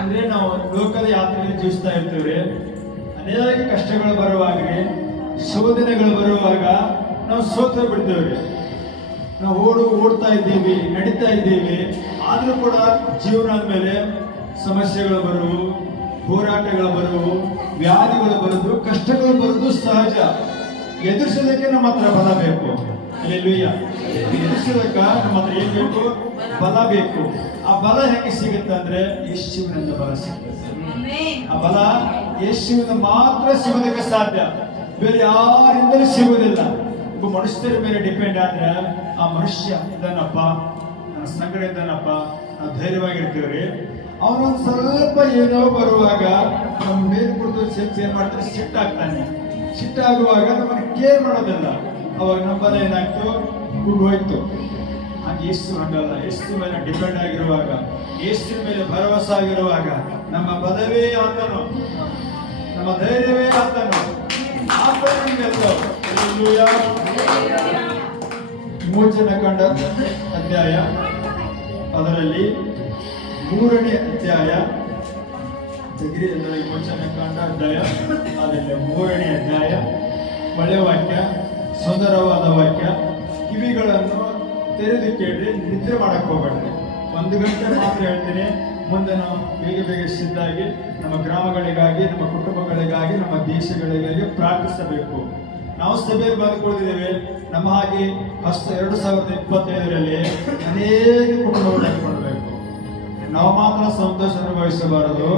ಅಂದ್ರೆ ನಾವು ಲೋಕದ ಯಾತ್ರೆಯಲ್ಲಿ ಜೀವಿಸ್ತಾ ಇರ್ತೀವ್ರಿ. ಅನೇಕ ಕಷ್ಟಗಳು ಬರುವಾಗ್ರಿ, ಶೋಧನೆಗಳು ಬರುವಾಗ ನಾವು ಸೋತು ಬಿಡ್ತೇವ್ರಿ. ನಾವು ಓಡ್ತಾ ಇದ್ದೀವಿ, ನಡೀತಾ ಇದ್ದೀವಿ, ಆದ್ರೂ ಕೂಡ ಜೀವನ ಮೇಲೆ ಸಮಸ್ಯೆಗಳು ಬರುವು, ಹೋರಾಟಗಳು ಬರುವು, ವ್ಯಾಧಿಗಳು ಬರುವುದು, ಕಷ್ಟಗಳು ಬರುವುದು ಸಹಜ. ಎದುರಿಸೋದಕ್ಕೆ ನಮ್ಮ ಹತ್ರ ಬಲ ಬೇಕು. ಅಲ್ಲೆಲ್ಲೂಯ್ಯ. ಎದುರಿಸೋದಕ್ಕೆ ನಮ್ಮ ಹತ್ರ ಏನ್ ಬೇಕು? ಬಲ ಬೇಕು. ಆ ಬಲ ಹೆಂಗೆ ಸಿಗುತ್ತೆ ಅಂದ್ರೆ ಯೇಸುವಿನಿಂದ ಬಲ ಸಿಗುತ್ತೆ. ಆ ಬಲ ಯೇಸುವಿನ ಮಾತ್ರ ಸಿಗೋದಕ್ಕೆ ಸಾಧ್ಯ, ಬೇರೆ ಯಾರಿಂದಲೂ ಸಿಗುವುದಿಲ್ಲ. ಒಬ್ಬ ಮನುಷ್ಯರ ಮೇಲೆ ಡಿಪೆಂಡ್ ಆದ್ರೆ ಆ ಮನುಷ್ಯ ಇದ್ದಾನಪ್ಪ, ನನ್ನ ಸಂಗಡ ಇದ್ದಾನಪ್ಪ, ನಾವು ಧೈರ್ಯವಾಗಿರ್ತೀವ್ರಿ. ಅವನೊಂದು ಸ್ವಲ್ಪ ಏನೋ ಬರುವಾಗ ನಮ್ಮ ಮೇಲೆ ಕುರಿತು ಏನ್ ಮಾಡ್ತಾರೆ? ಸಿಟ್ಟಾಗ್ತಾನೆ. ಸಿಟ್ಟಾಗುವಾಗ ನಮ್ಮನ್ನು ಕೇರ್ ಮಾಡೋದಿಲ್ಲ. ಅವಾಗ ನಮ್ಮ ಬಲ ಏನಾಯ್ತು? ಕುಡ್ ಹೋಯ್ತು. ಹಾಗೆ ಯೇಸು ಹಂಗಲ್ಲ. ಯೇಸು ಮೇಲೆ ಡಿಪೆಂಡ್ ಆಗಿರುವಾಗ, ಯೇಸು ಮೇಲೆ ಭರವಸೆ ಆಗಿರುವಾಗ ನಮ್ಮ ಬಲವೇ ಆತನು, ನಮ್ಮ ಧೈರ್ಯವೇ ಆತನು. ವಿಮೋಚನ ಕಂಡ ಅಧ್ಯಾಯ, ಅದರಲ್ಲಿ 3ನೇ ಅಧ್ಯಾಯ, ವಿಮೋಚನ ಕಂಡ ಅಧ್ಯಾಯ, ಅದರಲ್ಲಿ 3ನೇ ಅಧ್ಯಾಯ. ಒಳ್ಳೆಯ ವಾಕ್ಯ, ಸುಂದರವಾದ ವಾಕ್ಯ. ಕಿವಿಗಳನ್ನು ತೆರೆದು ಕೇಳಿ, ನಿದ್ರೆ ಮಾಡಕ್ ಹೋಗ್ಬೇಡ್ರಿ. 1 ಗಂಟೆ ಮಾತ್ರ ಹೇಳ್ತೀನಿ. ಮುಂದೆ ನಾವು ಬೇಗ ಸಿದ್ಧಾಗಿ ನಮ್ಮ ಗ್ರಾಮಗಳಿಗಾಗಿ, ನಮ್ಮ ಕುಟುಂಬಗಳಿಗಾಗಿ, ನಮ್ಮ ದೇಶಗಳಿಗಾಗಿ ಪ್ರಾರ್ಥಿಸಬೇಕು. ನಾವು ಸಭೆಯಲ್ಲಿ ಬದುಕೊಂಡಿದ್ದೇವೆ. ನಮ್ಮ ಹಾಗೆ 2025ರಲ್ಲಿ ಅನೇಕ ಕುಟುಂಬಗಳು ಕಟ್ಟಿಕೊಳ್ಬೇಕು. ನಾವು ಮಾತ್ರ ಸಂತೋಷ ಅನುಭವಿಸಬಾರದು,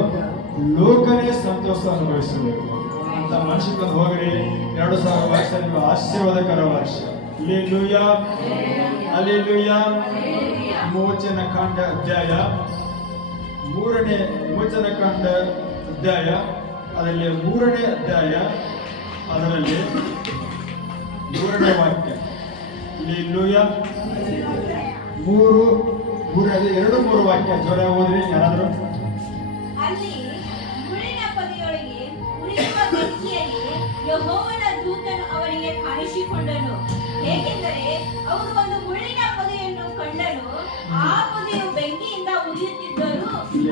ಲೋಕನೇ ಸಂತೋಷ ಅನುಭವಿಸಬೇಕು ಅಂತ ಮನುಷ್ಯಕ್ಕೆ ಹೋಗ್ರಿ. 2000 ವರ್ಷ ನಿಮ್ಮ ಆಶೀರ್ವಾದಕರ ವರ್ಷ. Alleluia, alleluia. ವಿಮೋಚನ ಕಾಂಡ ಅಧ್ಯಾಯ 3ನೇ ವಿಮೋಚನ ಕಾಂಡ ಅಧ್ಯಾಯ, ಅದರಲ್ಲಿ 3ನೇ ಅಧ್ಯಾಯ, ಅದರಲ್ಲಿ 3ನೇ ವಾಕ್ಯ. ಅಲ್ಲೇಲೂಯಾ. 2-3 ವಾಕ್ಯ ಜೋರ ಓದ್ರಿ ಯಾರಾದ್ರೂ. ಅಲ್ಲಿ ಮುಳ್ಳಿನ ಪೊದೆಯೊಳಗೆ ಉರಿಯುವ ಬೆಂಕಿಯಲ್ಲಿ ಯೆಹೋವನ ದೂತನು ಅವರಿಗೆ ಕಾಣಿಸಿಕೊಂಡನು. ಏಕೆಂದರೆ ಅವರು ಒಂದು ಮುಳ್ಳಿನ ಪೊದೆಯನ್ನು ಕಂಡರು. ಆ ಪೊದೆಯು ಬೆಂಕಿಯಿಂದ ಉರಿಯುತ್ತಿದ್ದರೂ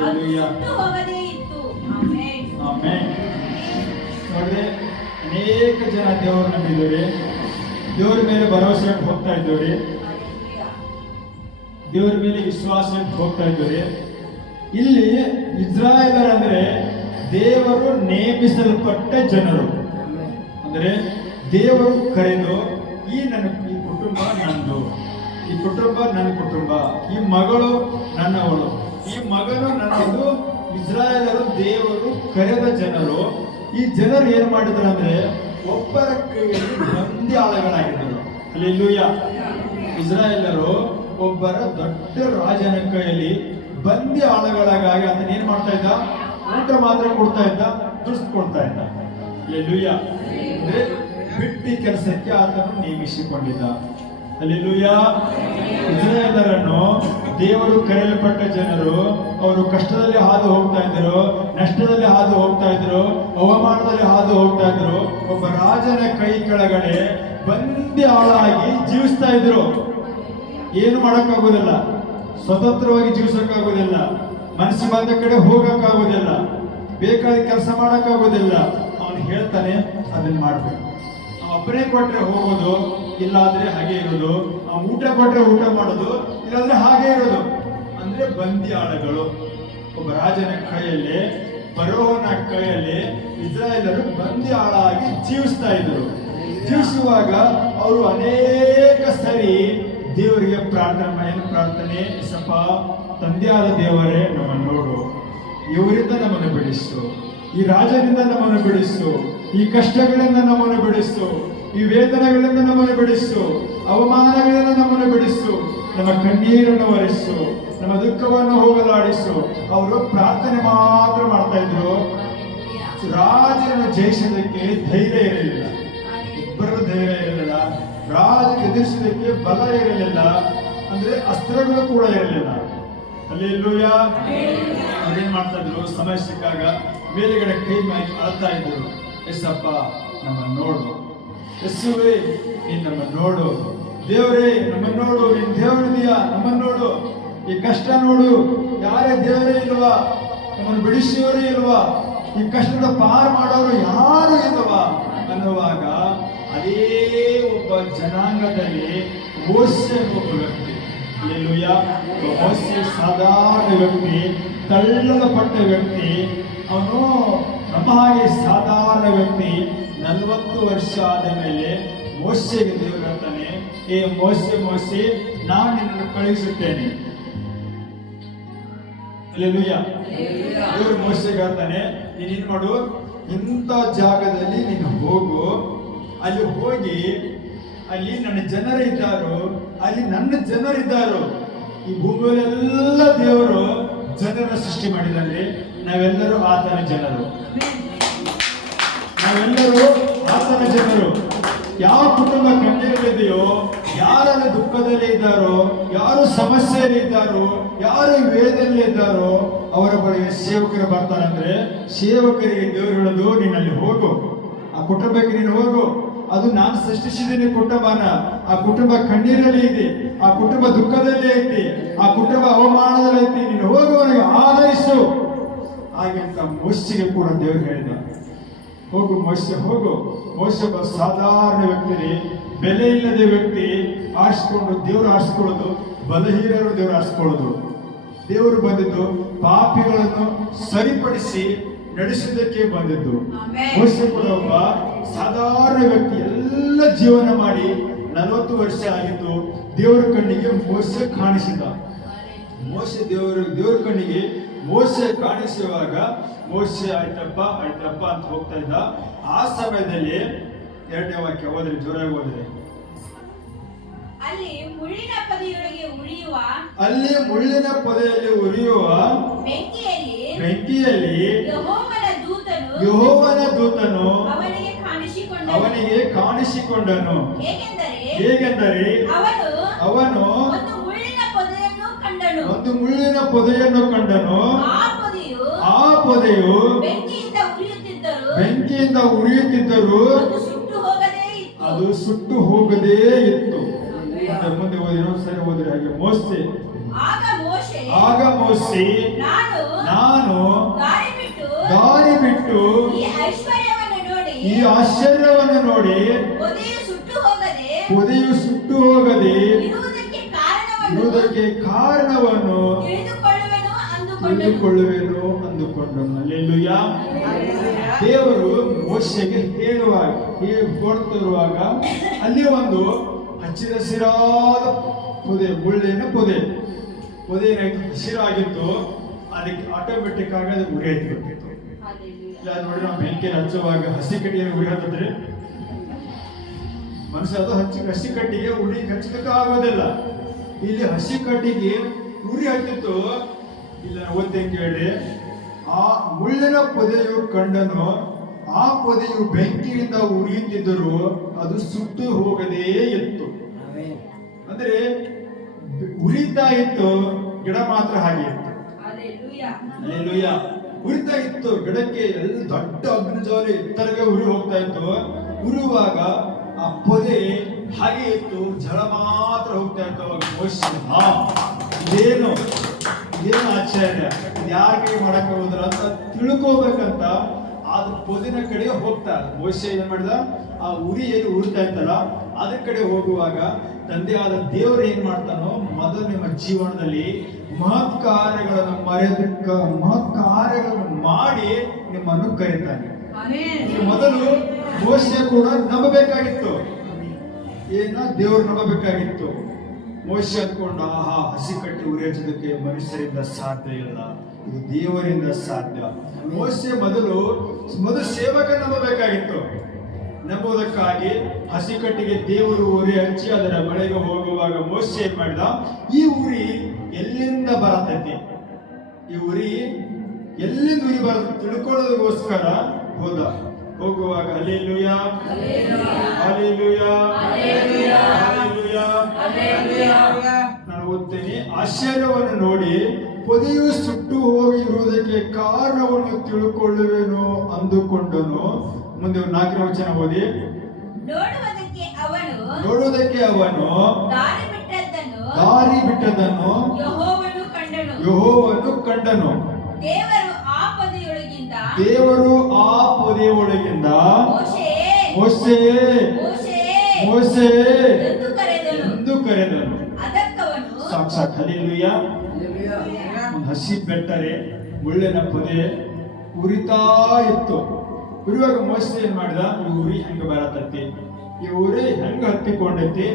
ಅದು ಸುಟ್ಟು ಹೋಗದೇ ಇತ್ತು. Amen, amen. ನೋಡ್ರಿ, ಅನೇಕ ಜನ ದೇವರ ನಂಬಿದ್ದೀರಿ, ದೇವರ ಮೇಲೆ ಭರವಸೆ ಇಟ್ಟು ಹೋಗ್ತಾ ಇದ್ದೀವಿ, ದೇವರ ಮೇಲೆ ವಿಶ್ವಾಸ ಇಟ್ಟು ಹೋಗ್ತಾ ಇದ್ದೀವಿ. ಇಲ್ಲಿ ಇಸ್ರಾಯೇಲರು ಅಂದ್ರೆ ದೇವರು ನೇಮಿಸಲ್ಪಟ್ಟ ಜನರು. ಅಂದ್ರೆ ದೇವರು ಕರೆದು, ಈ ಕುಟುಂಬ ನಂದು, ಈ ಕುಟುಂಬ ನನ್ನ ಕುಟುಂಬ, ಈ ಮಗಳು ನನ್ನವಳು, ಈ ಮಗನು ನನ್ನದು. ಇಸ್ರಾಯೇಲರು ದೇವರು ಕರೆದ ಜನರು. ಈ ಜನರು ಏನ್ ಮಾಡಿದ್ರು ಅಂದ್ರೆ ಒಬ್ಬರ ಕೈಯಲ್ಲಿ ಬಂದಿ ಆಳುಗಳಾಗಿದ್ದರು. ಅಲ್ಲೇಲೂಯಾ. ಇಸ್ರಾಯೇಲರು ಒಬ್ಬರ ದೊಡ್ಡ ರಾಜನ ಕೈಯಲ್ಲಿ ಬಂದಿ ಆಳುಗಳಾಗಿ ಅದನ್ನ ಏನ್ ಮಾಡ್ತಾ ಇದ್ದ? ಊಟ ಮಾತ್ರ ಕೊಡ್ತಾ ಇದ್ದ, ದುಡಿಸ್ಕೊಡ್ತಾ ಇದ್ದ. ಅಲ್ಲೇಲೂಯಾ. ಅಂದ್ರೆ ಬಿಟ್ಟಿ ಕೆಲಸಕ್ಕೆ ಆತನು ನೇಮಿಸಿಕೊಂಡಿದ್ದ. ಅಲ್ಲೇಲೂಯಾ. ಇಸ್ರಾಯೇಲರನ್ನು ದೇವರು ಕರೆಯಲ್ಪಟ್ಟ ಜನರು. ಅವರು ಕಷ್ಟದಲ್ಲಿ ಹಾದು ಹೋಗ್ತಾ ಇದ್ರು, ನಷ್ಟದಲ್ಲಿ ಹಾದು ಹೋಗ್ತಾ ಇದ್ರು, ಅವಮಾನದಲ್ಲಿ ಹಾದು ಹೋಗ್ತಾ ಇದ್ರು. ಒಬ್ಬ ರಾಜನ ಕೈ ಕೆಳಗಡೆ ಬಂದಿ ಆಳಾಗಿ ಜೀವಿಸ್ತಾ ಇದ್ರು. ಏನು ಮಾಡಕ್ಕಾಗೋದಿಲ್ಲ, ಸ್ವತಂತ್ರವಾಗಿ ಜೀವಿಸಕ್ಕಾಗೋದಿಲ್ಲ, ಮನಸ್ಸು ಬಂದ ಕಡೆ ಹೋಗಕ್ಕಾಗೋದಿಲ್ಲ, ಬೇಕಾದ ಕೆಲಸ ಮಾಡಕ್ಕಾಗೋದಿಲ್ಲ. ಅವನು ಹೇಳ್ತಾನೆ ಅದನ್ನ ಮಾಡ್ಬೇಕು. ಒಬ್ಬನೇ ಕೊಟ್ರೆ ಹೋಗೋದು, ಇಲ್ಲಾದ್ರೆ ಹಾಗೆ ಇರೋದು. ಊಟ ಕೊಟ್ರೆ ಊಟ ಮಾಡೋದು, ಇಲ್ಲಾಂದ್ರೆ ಹಾಗೆ ಇರೋದು. ಅಂದ್ರೆ ಬಂದಿ ಆಳುಗಳು. ಒಬ್ಬ ರಾಜನ ಕೈಯಲ್ಲಿ, ಫರೋಹನ ಕೈಯಲ್ಲಿ ಇಸ್ರಾಯೇಲರು ಬಂದಿ ಆಳಾಗಿ ಜೀವಿಸ್ತಾ ಇದ್ರು. ಜೀವಿಸುವಾಗ ಅವರು ಅನೇಕ ಸರಿ ದೇವರಿಗೆ ಪ್ರಾರ್ಥನೆ, ಸಪ ತಂದೆಯಾದ ದೇವರೇ ನಮ್ಮನ್ನು ನೋಡು, ಇವರಿಂದ ನಮ್ಮನ್ನು ಬಿಡಿಸು, ಈ ರಾಜನಿಂದ ನಮ್ಮನ್ನು ಬಿಡಿಸು, ಈ ಕಷ್ಟಗಳಿಂದ ನಮ್ಮನ್ನು ಬಿಡಿಸು, ಈ ವೇದನೆಗಳಿಂದ ನಮ್ಮನ್ನು ಬಿಡಿಸು, ಅವಮಾನಗಳಿಂದ ನಮ್ಮನ್ನು ಬಿಡಿಸು, ನಮ್ಮ ಕಣ್ಣೀರನ್ನು ಒರೆಸು, ನಮ್ಮ ದುಃಖವನ್ನು ಹೋಗಲಾಡಿಸು. ಅವರು ಪ್ರಾರ್ಥನೆ ಮಾತ್ರ ಮಾಡ್ತಾ ಇದ್ರು. ರಾಜನ ಜಯಿಸೋದಕ್ಕೆ ಧೈರ್ಯ ಇರಲಿಲ್ಲ, ಒಬ್ಬರ ಧೈರ್ಯ ಇರಲಿಲ್ಲ. ರಾಜ ಎದುರಿಸೋದಕ್ಕೆ ಬಲ ಇರಲಿಲ್ಲ, ಅಂದ್ರೆ ಅಸ್ತ್ರಗಳು ಕೂಡ ಇರಲಿಲ್ಲ. ಅಲ್ಲೇಲೂಯಾ. ಅವ್ರೇನ್ ಮಾಡ್ತಾ ಇದ್ರು? ಸಮಯ ಸಿಕ್ಕಾಗ ಮೇಲೆಗಡೆ ಕೈ ಮಾಡಿ ಅಳ್ತಾ ಇದ್ರು, ಎಸ್ಸಪ್ಪ ನಮ್ಮನ್ನು ನೋಡು, ಯೇಸುವೇ ನೀನ್ ನಮ್ಮನ್ನು ನೋಡು, ದೇವರೇ ನಮ್ಮನ್ನು ನೋಡು, ನೀನ್ ದೇವರಿದೀಯಾ ನಮ್ಮನ್ನು ನೋಡು, ಈ ಕಷ್ಟ ನೋಡು, ಯಾರೇ ದೇವರೇ ಇಲ್ವಾ, ನಮ್ಮನ್ನು ಬಿಡಿಸುವವರೇ ಇಲ್ವಾ, ಈ ಕಷ್ಟದ ಪಾರು ಮಾಡೋರು ಯಾರು ಇಲ್ವಾ ಅನ್ನುವಾಗ ಅದೇ ಒಬ್ಬ ಜನಾಂಗದಲ್ಲಿ ಮೋಸೆ ಒಬ್ಬ ವ್ಯಕ್ತಿ. ಹಲ್ಲೆಲೂಯಾ. ಮೋಸೆ ಸಾಧಾರಣ ವ್ಯಕ್ತಿ, ತಳ್ಳಲ್ಪಟ್ಟ ವ್ಯಕ್ತಿ. ಅವನು ನಮ್ಮ ಹಾಗೆ ಸಾಧಾರಣ ವ್ಯಕ್ತಿ. 40 ವರ್ಷ ಆದ ಮೇಲೆ ಮೋಸೆಗೆ ದೇವರು ಹೇಳ್ತಾನೆ, ಏ ಮೋಸೆ ಮೋಸೆ, ನಾನು ನಿನ್ನನ್ನು ಕಳುಹಿಸುತ್ತೇನೆ. ಹಲ್ಲೆಲೂಯಾ. ದೇವರು ಮೋಸೆಗೆ ಹೇಳ್ತಾನೆ, ನೀನೇನ್ ಮಾಡು, ಇಂಥ ಜಾಗದಲ್ಲಿ ನೀನು ಹೋಗು, ಅಲ್ಲಿ ಹೋಗಿ ಅಲ್ಲಿ ನನ್ನ ಜನರಿದ್ದಾರೋ, ಅಲ್ಲಿ ನನ್ನ ಜನರಿದ್ದಾರೋ. ಈ ಭೂಮಿಯಲ್ಲೆಲ್ಲ ದೇವರು ಜನರ ಸೃಷ್ಟಿ ಮಾಡಿದ್ದಾರೆ. ನಾವೆಲ್ಲರೂ ಆತನ ಜನರು, ನಾವೆಲ್ಲರೂ ಆತನ ಜನರು. ಯಾವ ಕುಟುಂಬ ಕಣ್ಣೀರಲ್ಲಿದೆಯೋ, ಯಾರೆಲ್ಲ ದುಃಖದಲ್ಲಿ ಇದ್ದಾರೋ, ಯಾರು ಸಮಸ್ಯೆಯಲ್ಲಿ ಇದ್ದಾರೋ, ಯಾರು ವೇದನೆಯಲ್ಲಿ ಇದ್ದಾರೋ ಅವರ ಬಳಿಗೆ ಸೇವಕರು ಬರ್ತಾರಂದ್ರೆ, ಸೇವಕರಿಗೆ ದೇವರು ಹೇಳೋದು, ನೀನಲ್ಲಿ ಹೋಗು, ಆ ಕುಟುಂಬಕ್ಕೆ ನೀನು ಹೋಗು. ಅದು ನಾನು ಸೃಷ್ಟಿಸಿದ್ದೀನಿ ಕುಟುಂಬನ. ಆ ಕುಟುಂಬ ಕಣ್ಣೀರಲ್ಲಿ ಇದೆ, ಆ ಕುಟುಂಬ ದುಃಖದಲ್ಲೇ ಐತಿ, ಆ ಕುಟುಂಬ ಅವಮಾನದಲ್ಲಿ ಐತಿ, ನೀನು ಹೋಗುವವನಿಗೆ ಆಧರಿಸು. ಹಾಗೆ ಅಂತ ಮೋಸೆಗೆ ಕೂಡ ದೇವರು ಹೇಳಿದ, ಹೋಗು ಮೋಸೆ ಹೋಗು. ಮೋಸೆ ಒಬ್ಬ ಸಾಧಾರಣ ವ್ಯಕ್ತಿ, ಬೆಲೆ ಇಲ್ಲದ ವ್ಯಕ್ತಿ. ಆರಿಸ್ಕೊಂಡು ದೇವರು ಆರಿಸ್ಕೊಳ್ಳೋದು, ಬಲಹೀನರು ದೇವರು ಆರಿಸ್ಕೊಳ್ಳೋದು. ದೇವರು ಬಂದಿದ್ದು ಪಾಪಿಗಳನ್ನು ಸರಿಪಡಿಸಿ ನಡೆಸುವುದಕ್ಕೆ ಬಂದಿದ್ದು. ಮೋಸೆ ಕೂಡ ಒಬ್ಬ ಸಾಧಾರಣ ವ್ಯಕ್ತಿ, ಎಲ್ಲ ಜೀವನ ಮಾಡಿ 40 ವರ್ಷ ಆಗಿದ್ದು ದೇವರ ಕಣ್ಣಿಗೆ ಮೋಸೆ ಕಾಣಿಸಿದ. ಮೋಸೆ ದೇವರ ಕಣ್ಣಿಗೆ ಮೋಸೆ ಕಾಣಿಸುವಾಗ ಮೋಸೆ ಆಯ್ತಪ್ಪ ಅಂತ ಹೋಗ್ತಾ ಇದ್ದ. ಆ ಸಮಯದಲ್ಲಿ 2ನೇ ವಾಕ್ಯ ಓದ್ರಿ, ಜೋರಾಗಿ ಓದ್ರಿ. ಅಲ್ಲಿ ಮುಳ್ಳಿನ ಪೊದೆಯೊಳಗೆ ಉರಿಯುವ ಬೆಂಕಿಯಲ್ಲಿ ಯೆಹೋವನ ದೂತನು ಅವನಿಗೆ ಕಾಣಿಸಿಕೊಂಡನು. ಹೇಗೆಂದರೆ ಅವನು ಒಂದು ಮುಳ್ಳಿನ ಪೊದೆಯನ್ನು ಕಂಡನು. ಆ ಪೊದೆಯು ಬೆಂಕಿಯಿಂದ ಉರಿಯುತ್ತಿದ್ದರೂ ಅದು ಸುಟ್ಟು ಹೋಗದೇ ಇತ್ತು. ಮುಂದೆ ಓದಿರೋ ಸರಿ ಓದಿರಿ. ಹಾಗೆ ಮೋಸೆ ಆಗ ಮೋಸೆ ನಾನು ದಾರಿ ಬಿಟ್ಟು ಈ ಆಶ್ಚರ್ಯವನ್ನು ನೋಡಿ ಪೊದೆಯು ಸುಟ್ಟು ಹೋಗದೆ ಇರುವುದಕ್ಕೆ ಕಾರಣವನ್ನು ತಿಳಿದುಕೊಳ್ಳುವೆನು ಅಂದುಕೊಂಡನು. ಹಲ್ಲೆಲೂಯಾ. ದೇವರು ಮೋಶೆಗೆ ಹೇಳ್ತಿರುವಾಗ ಅಲ್ಲಿ ಒಂದು ಹಚ್ಚಿದ ಹಸಿರಾದ ಪೊದೆ, ಮುಳ್ಳಿನ ಪೊದೆ ಏನಾಯ್ತು, ಹಸಿರಾಗಿತ್ತು. ಅದಕ್ಕೆ ಆಟೋಮೆಟಿಕ್ ಆಗಿ ಅದು ಉರಿ ಹತ್ತಿಬಿಟ್ಟಿತ್ತು. ನೋಡಿ, ನಾವು ಬೆಂಕಿಯನ್ನು ಹಚ್ಚುವಾಗ ಹಸಿ ಕಟ್ಟಿಗೆ ಉರಿ ಹತ್ತಿದ್ರೆ ಮನುಷ್ಯ ಅದು ಹಸಿ ಕಟ್ಟಿಗೆ ಉರಿ ಹಚ್ಚಕ್ಕೆ ಆಗೋದಿಲ್ಲ. ಇಲ್ಲಿ ಹಸಿ ಕಟ್ಟಿಗೆ ಉರಿ ಹತ್ತಿತ್ತು. ಇಲ್ಲ ಓದ್ತೆ ಕೇಳಿ, ಆ ಮುಳ್ಳಿನ ಪೊದೆಯು ಕಂಡನು. ಆ ಪೊದೆಯು ಬೆಂಕಿಯಿಂದ ಉರಿಯುತ್ತಿದ್ದರೂ ಅದು ಸುಟ್ಟು ಹೋಗದೇ ಇತ್ತು. ಅಂದ್ರೆ ಉರಿತಾ ಇತ್ತು, ಗಿಡ ಮಾತ್ರ ಹಾಗೆ ಇತ್ತು. ಹಲ್ಲೆಲೂಯಾ. ಉರಿತಾ ಇತ್ತು ಗಿಡಕ್ಕೆ, ಎಲ್ಲ ದೊಡ್ಡ ಅಗ್ನಿಜ್ವಾಲೆ ಎತ್ತರಗೆ ಉರಿ ಹೋಗ್ತಾ ಇತ್ತು. ಉರಿಯುವಾಗ ಆ ಪೊದೆ ಹಾಗೆ ಇತ್ತು, ಜಲ ಮಾತ್ರ ಹೋಗ್ತಾ ಇತ್ತು. ಅವಾಗ ಮೋಶೆ, ಇದೇನು ಆಶ್ಚರ್ಯ, ಯಾರಿಗೆ ಮಾಡಕ್ ಹೋದ್ರ ಅಂತ ತಿಳ್ಕೋಬೇಕಂತ ಅದು ಪೊದಿನ ಕಡೆ ಹೋಗ್ತಾ ಮೋಶೆ ಏನ್ ಮಾಡಿದ, ಆ ಉರಿ ಏನು ಉರಿತಾ ಇತ್ತಲ್ಲ ಅದ್ರ ಕಡೆ ಹೋಗುವಾಗ ತಂದೆಯಾದ ದೇವರು ಏನ್ ಮಾಡ್ತಾನೋ, ಮೊದಲು ನಿಮ್ಮ ಜೀವನದಲ್ಲಿ ಮಹತ್ ಕಾರ್ಯಗಳನ್ನು ಮಾಡಿ ನಿಮ್ಮನ್ನು ಕರೀತಾನೆ. ಮೊದಲು ಮೋಶೆ ಕೂಡ ನಂಬಬೇಕಾಗಿತ್ತು, ದೇವರು ನಂಬಬೇಕಾಗಿತ್ತು. ಮೋಶೆ ಅಂದ್ಕೊಂಡು, ಹಸಿ ಕಟ್ಟಿ ಉರಿ ಹಚ್ಚೋದಕ್ಕೆ ಮನುಷ್ಯರಿಂದ ಸಾಧ್ಯ ಇಲ್ಲ, ಇದು ದೇವರಿಂದ ಸಾಧ್ಯ. ಮೋಶೆ ಮೊದಲು ಸೇವಕ ನಂಬಬೇಕಾಗಿತ್ತು. ನಂಬುವುದಕ್ಕಾಗಿ ಹಸಿ ಕಟ್ಟಿಗೆ ದೇವರು ಉರಿ ಹಚ್ಚಿ ಅದರ ಬಳಿಗೆ ಹೋಗುವಾಗ ಮೋಶೆ ಏನ್ ಮಾಡಿದ, ಈ ಉರಿ ಎಲ್ಲಿಂದ ಬರತೈತಿ, ಈ ಉರಿ ಎಲ್ಲಿಂದ ಉರಿ ಬರುತ್ತೆ ತಿಳ್ಕೊಳ್ಳೋದಕ್ಕೋಸ್ಕರ ಹೋಗುವಾಗ ಹಲ್ಲೆಲೂಯಾ ಹಲ್ಲೆಲೂಯಾ ಹಲ್ಲೆಲೂಯಾ. ನಾನು ಓದ್ತೇನೆ. ಆಶ್ಚರ್ಯವನ್ನು ನೋಡಿ ಪೊದೆಯು ಸುಟ್ಟು ಹೋಗಿ ಇರುವುದಕ್ಕೆ ಕಾರಣವನ್ನು ತಿಳ್ಕೊಳ್ಳುವೆನು ಅಂದುಕೊಂಡನು. ಮುಂದೆ 4ನೇ ವಚನ ಓದಿ. ನೋಡುವುದಕ್ಕೆ ಅವನು ದಾರಿ ಬಿಟ್ಟದ್ದನ್ನು ಯೆಹೋವನು ಕಂಡನು. ದೇವರು ಆ ಪೊದೆಯೊಳಗಿಂದ ದೇವರು ಆ ಪೊದೆಯೊಳಗಿಂದ ಮೋಶೆ ಮೋಶೆ ಮೋಶೆ ಮೋಶೆ ಎಂದು ಕರೆದನು. ಎಂದು ಕರೆದನು. ಅದಕ್ಕವನು ಸಾಕ್ಷಾತ್ ಹಲ್ಲೆಲೂಯಾ. ಒಂದು ಹಸಿ ಬೆಟ್ಟರೆ ಮುಳ್ಳಿನ ಪೊದೆ ಉರಿತಾ ಇತ್ತು. ಉರಿಯುವಾಗ ಮೋಶೆ ಏನ್ ಮಾಡಿದ, ಈ ಉರಿ ಹೆಂಗ ಬರತೈತಿ, ಈ ಉರಿ ಹೆಂಗ ಹತ್ತಿಕೊಂಡೈತಿ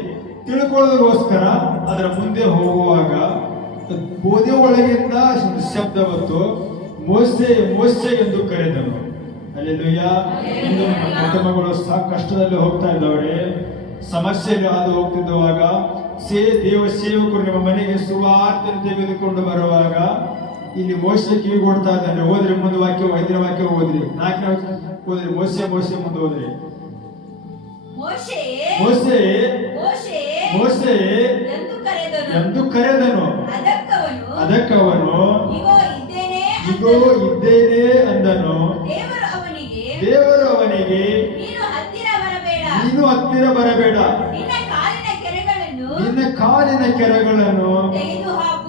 ತಿಳ್ಕೊಳ್ಳೋದಕ್ಕೋಸ್ಕರ ಅದರ ಮುಂದೆ ಹೋಗುವಾಗ ಪೊದೆ ಒಳಗಿಂದ ಶಬ್ದ ಬಂತು, ಮೋಸೆ ಮೋಸೆ ಎಂದು ಕರೆದನು. ಹಲ್ಲೆಲೂಯಾ. ಇಂದು ನಮ್ಮ ಕುಟುಂಬಗಳು ಕಷ್ಟದಲ್ಲಿ ಹೋಗ್ತಾ ಇದ್ದವರೆ, ಸಮಸ್ಯೆಯಲ್ಲಿ ಹಾದು ಹೋಗ್ತಿದ್ದುವಾಗ ದೇವ ಸೇವಕರು ನಿಮ್ಮ ಮನೆಗೆ ಸುವಾರ್ತೆ ತೆಗೆದುಕೊಂಡು ಬರುವಾಗ ಇಲ್ಲಿ ಮೋಸೆ ಕಿವಿ ಕೊಡ್ತಾ ಇದ್ದಾನೆ. ಓದ್ರಿ ಮುಂದೆ ವಾಕ್ಯ, 5ನೇ ವಾಕ್ಯ ಓದ್ರಿ, 4ನೇ ವಾಕ್ಯ ಓದ್ರಿ. ಮೋಸೆ ಮೋಸೆ ಮುಂದೆ ಓದ್ರಿ. ಮೋಶೆ ಮೋಸೆ ಮೋಶೆ ಮೋಸೆ ಎಂದು ಕರೆದನು. ಎಂದು ಕರೆದನು. ಅದಕ್ಕವನು ಇಗೋ ಇದ್ದೇನೆ ಇಗೋ ಇದ್ದೇನೆ ಅಂದನು. ದೇವರು ಅವನಿಗೆ ನೀನು ಹತ್ತಿರ ಬರಬೇಡ, ನೀನು ಹತ್ತಿರ ಬರಬೇಡ, ನಿನ್ನ ಕಾಲಿನ ಕೆರಗಳನ್ನು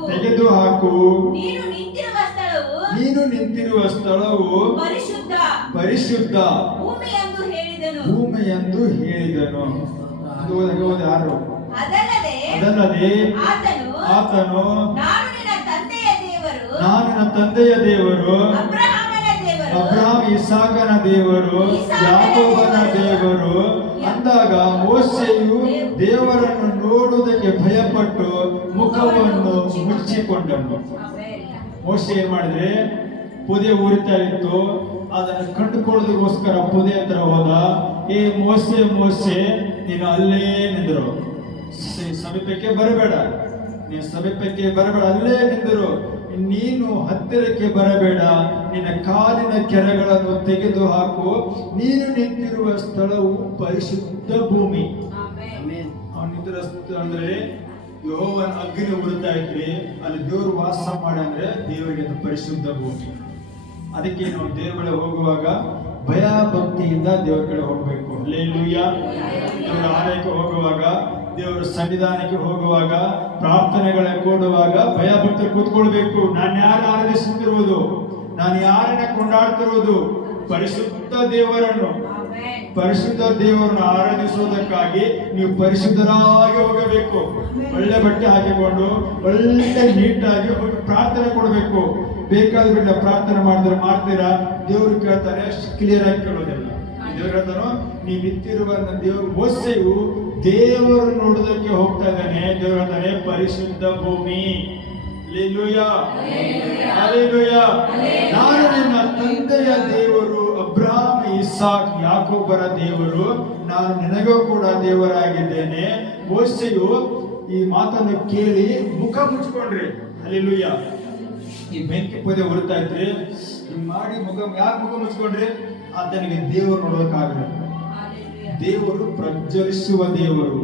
ತೆಗೆದು ಹಾಕು, ನೀನು ನಿಂತಿರುವ ಸ್ಥಳವು ಪರಿಶುದ್ಧ ಭೂಮಿ ಎಂದು ಹೇಳಿದನು. ಯಾರು? ಅದಲ್ಲದೆ ಆತನು ನಾನು ನಿನ್ನ ತಂದೆಯ ದೇವರು, ಅಬ್ರಹಾಮ ಇಸಾಕನ ದೇವರು, ಯಾಕೋಬನ ದೇವರು ಅಂದಾಗ ಮೋಶೆಯು ದೇವರನ್ನು ನೋಡುವುದಕ್ಕೆ ಭಯಪಟ್ಟು ಮುಖವನ್ನು ಮುಚ್ಚಿಕೊಂಡನು. ಮೋಶೆ ಏನ್ ಮಾಡಿದ್ರೆ, ಪೊದೆ ಉರಿತಾ ಇತ್ತು, ಅದನ್ನು ಕಂಡುಕೊಳ್ಳೋದಕ್ಕೋಸ್ಕರ ಪೊದೆ ಹತ್ರ ಹೋದ. ಏ ಮೋಸೆ ಮೋಸೆ, ನೀನು ಅಲ್ಲೇ ನಿಂದರು, ಸಮೀಪಕ್ಕೆ ಬರಬೇಡ, ನೀನು ಸಮೀಪಕ್ಕೆ ಬರಬೇಡ, ಅಲ್ಲೇ ನಿಂದರು, ನೀನು ಹತ್ತಿರಕ್ಕೆ ಬರಬೇಡ, ನಿನ್ನ ಕಾಲಿನ ಕೆರಗಳನ್ನು ತೆಗೆದು ಹಾಕು, ನೀನು ನಿಂತಿರುವ ಸ್ಥಳವು ಪರಿಶುದ್ಧ ಭೂಮಿ. ಅವನು ನಿಂತಿರುವ ಸ್ಥಳ ಅಂದ್ರೆ ಯೆಹೋವನ ಅಗ್ನಿ ಉರಿತಾ ಇದ್ರಿ, ಅಲ್ಲಿ ದೇವರು ವಾಸ ಮಾಡಿ ಅಂದ್ರೆ ದೇವರಿಗೆ ಅದು ಪರಿಶುದ್ಧ ಭೂಮಿ. ಅದಕ್ಕೆ ನಾವು ದೇವರ ಬಳಿ ಹೋಗುವಾಗ ಭಯ ಭಕ್ತಿಯಿಂದ ದೇವರ ಕಡೆ ಹೋಗಬೇಕು. ಹಲ್ಲೆಲೂಯಾ. ದೇವರ ಆಲಯಕ್ಕೆ ಹೋಗುವಾಗ, ದೇವರ ಸನ್ನಿಧಾನಕ್ಕೆ ಹೋಗುವಾಗ, ಪ್ರಾರ್ಥನೆಗಳ ಕೊಡುವಾಗ ಭಯ ಭಕ್ತಿ ಕೂತ್ಕೊಳ್ಬೇಕು. ನಾನು ಯಾರು ಆರಾಧಿಸುತ್ತಿರುವುದು, ನಾನು ಯಾರನ್ನ ಕೊಂಡಾಡ್ತಿರುವುದು? ಪರಿಶುದ್ಧ ದೇವರನ್ನು. ಪರಿಶುದ್ಧ ದೇವರನ್ನು ಆರಾಧಿಸುವುದಕ್ಕಾಗಿ ನೀವು ಪರಿಶುದ್ಧರಾಗಿ ಹೋಗಬೇಕು. ಒಳ್ಳೆ ಬಟ್ಟೆ ಹಾಕಿಕೊಂಡು ಒಳ್ಳೆ ನೀಟಾಗಿ ಪ್ರಾರ್ಥನೆ ಕೊಡಬೇಕು. ಬೇಕಾದ ಬಿಟ್ಟ ಪ್ರಾರ್ಥನೆ ಮಾಡಿದ್ರೆ ಮಾಡ್ತೀರಾ, ದೇವರು ಕೇಳ್ತಾರೆ, ಅಷ್ಟು ಕ್ಲಿಯರ್ ಆಗಿ ಕೇಳೋದಿಲ್ಲ. ದೇವರು ಹೇಳ್ತಾನೋ, ನೀವು ನಿಂತಿರುವ ದೇವರು. ಮೋಸೆಯು ದೇವರು ನೋಡೋದಕ್ಕೆ ಹೋಗ್ತಾ ಇದ್ದಾನೆ. ದೇವರು ಹೇಳ್ತಾನೆ ಪರಿಶುದ್ಧ ಭೂಮಿ. Hallelujah, hallelujah. ನಾನು ನಿನ್ನ ತಂದೆಯ ದೇವರು, ಅಬ್ರಹಾಮ ಇಸಾಕ್ ಯಾಕೋಬರ ದೇವರು, ನಾನು ನಿನಗೂ ಕೂಡ ದೇವರಾಗಿದ್ದೇನೆ. ಮೋಸೆಯು ಈ ಮಾತನ್ನು ಕೇಳಿ ಮುಖ ಮುಚ್ಕೊಂಡ್ರಿ. ಹಲ್ಲೆಲೂಯಾ. ಈ ಬೆಂಕಿ ಪೊದೆ ಉರಿತಾ ಇದ್ರಿ, ಮಾಡಿ ಮುಖ, ಯಾಕೆ ಮುಖ ಮುಚ್ಕೊಂಡ್ರಿ? ಆತನಿಗೆ ದೇವರು ನೋಡೋದಕ್ಕಾಗಲ್ಲ. ದೇವರು ಪ್ರಜ್ವಲಿಸುವ ದೇವರು,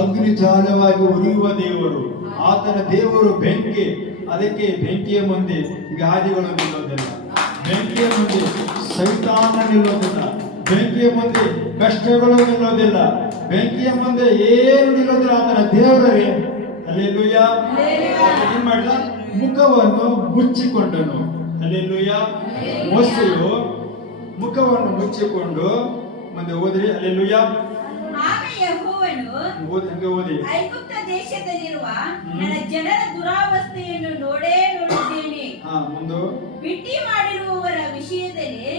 ಅಗ್ನಿ ಜಾಲವಾಗಿ ಉರಿಯುವ ದೇವರು. ಆತನ ದೇವರು ಬೆಂಕಿ. ಅದಕ್ಕೆ ಬೆಂಕಿಯ ಮುಂದೆ ವ್ಯಾಧಿಗಳು ನಿಲ್ಲೋದಿಲ್ಲ, ಬೆಂಕಿಯ ಮುಂದೆ ಸೈತಾನ ನಿಲ್ಲೋದಿಲ್ಲ, ಬೆಂಕಿಯ ಮುಂದೆ ಕಷ್ಟಗಳು ನಿಲ್ಲೋದಿಲ್ಲ, ಬೆಂಕಿಯ ಮುಂದೆ ಏನು ನಿಲ್ಲೋದಿಲ್ಲ. ಆತನ ದೇವರೇ. ಹಲ್ಲೆಲೂಯಾ. ಏನ್ ಮಾಡಿದ? ಮುಖವನ್ನು ಮುಚ್ಚಿಕೊಂಡನು. ಹಲ್ಲೆಲೂಯಾ. ಮೋಸೆಯು ಮುಖವನ್ನು ಮುಚ್ಚಿಕೊಂಡು ಮುಂದೆ ಓದ್ರಿ. ಹಲ್ಲೆಲೂಯಾ. ಓದಿ. ಐಗುಪ್ತ ದೇಶದಲ್ಲಿರುವ ನನ್ನ ಜನರ ದುರಾವಸ್ಥೆಯನ್ನು ನೋಡಿದ್ದೇನೆ. ಬಿಟ್ಟಿ ಮಾಡಿರುವವರ ವಿಷಯದಲ್ಲಿ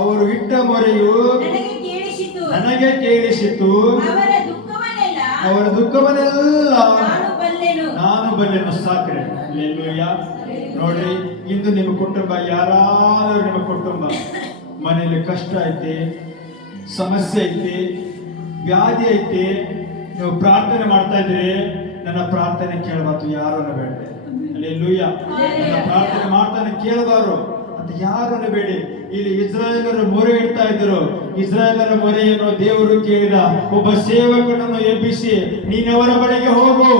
ಅವರು ಇಟ್ಟ ಮೊರೆಯು ನನಗೆ ಕೇಳಿಸಿತು. ಅವರ ದುಃಖವನ್ನೆಲ್ಲ ನಾನು ಬಲ್ಲೆನು. ಸಾಕ್ರೆ. ಹಲ್ಲೆಲೂಯಾ. ನೋಡಿ, ಇಂದು ನಿಮ್ಮ ಕುಟುಂಬ, ಯಾರಾದರೂ ನಿಮ್ಮ ಕುಟುಂಬ ಮನೆಯಲ್ಲಿ ಕಷ್ಟ ಐತಿ, ಸಮಸ್ಯೆ ಐತಿ, ವ್ಯಾಧಿ ಐತಿ, ನೀವು ಪ್ರಾರ್ಥನೆ ಮಾಡ್ತಾ ಇದ್ರಿ, ನನ್ನ ಪ್ರಾರ್ಥನೆ ಕೇಳಬಾರ್ದು, ಯಾರು ಅನ್ನಬೇಡ. ಹಲ್ಲೆಲೂಯಾ. ನನ್ನ ಪ್ರಾರ್ಥನೆ ಮಾಡ್ತಾನೆ ಕೇಳಬಾರು ಅಂತ ಯಾರು ಅನ್ನಬೇಡಿ. ಇಲ್ಲಿ ಇಸ್ರಾಯೇಲರ ಮೊರೆ ಇಡ್ತಾ ಇದ್ರು. ಇಸ್ರಾಯೇಲರ ಮೊರೆಯನ್ನು ದೇವರು ಕೇಳಿದ. ಒಬ್ಬ ಸೇವಕನನ್ನು ಎಬ್ಬಿಸಿ, ನೀನವರ ಬಳಿಗೆ ಹೋಗು,